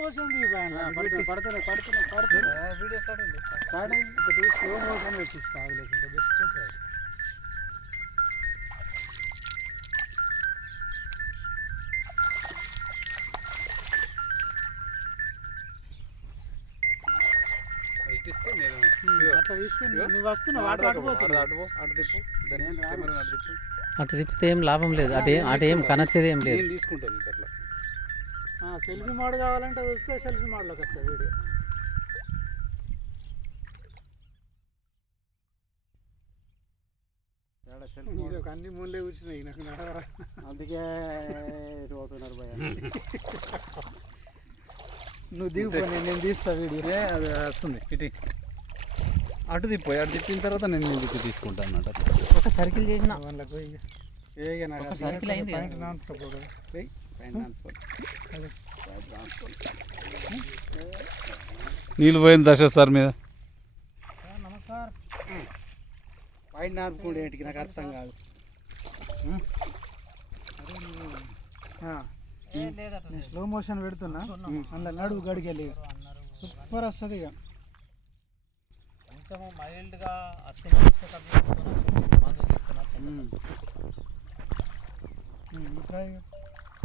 Motion video start అయింది. ఒకటి slow motion వచ్చిస్తా లేకుంటే బెస్ట్ ఉంటుంది. ఇస్తే నేను అట్లా తీస్తే నువ్వు వస్తున్నావు అటు అటుపోతుంది. అటు తిప్పు దాన్ని కెమెరా అటు తిప్పు. అటు తిప్పితే ఏం లాభం లేదు, అటు ఏం కనొచ్చేది ఏం లేదు. నేను తీసుకుంటాను మీకు అట్లా. సెల్ఫీ మోడ్ కావాలంటే అది వస్తే సెల్ఫీ మోడ్లోకి వస్తుంది వీడియో. అన్ని మూలే కూర్చున్నాయి నాకు నడవరా, అందుకే పోతున్నారు భయ. నువ్వు దిగిపో, నేను తీస్తా వీడియో. అది వస్తుంది ఇటు అటు తిప్పు, అటు తిప్పిన తర్వాత నేను ఇంటికి తీసుకుంటాను అన్నట్టు. ఒక సర్కిల్ చేసిన సర్కిల్ అయింది. నీళ్ళు పోయిన దశ సార్ మీద నమస్కారం. పైన నాపుకుంటే ఏంటికి నాకు అర్థం కాదు. నేను స్లో మోషన్ పెడుతున్నా, అందులో నడువు గడికెళ్ళి సూపర్ వస్తుంది. ఇక కొంచెము మైల్డ్గా ఇంకా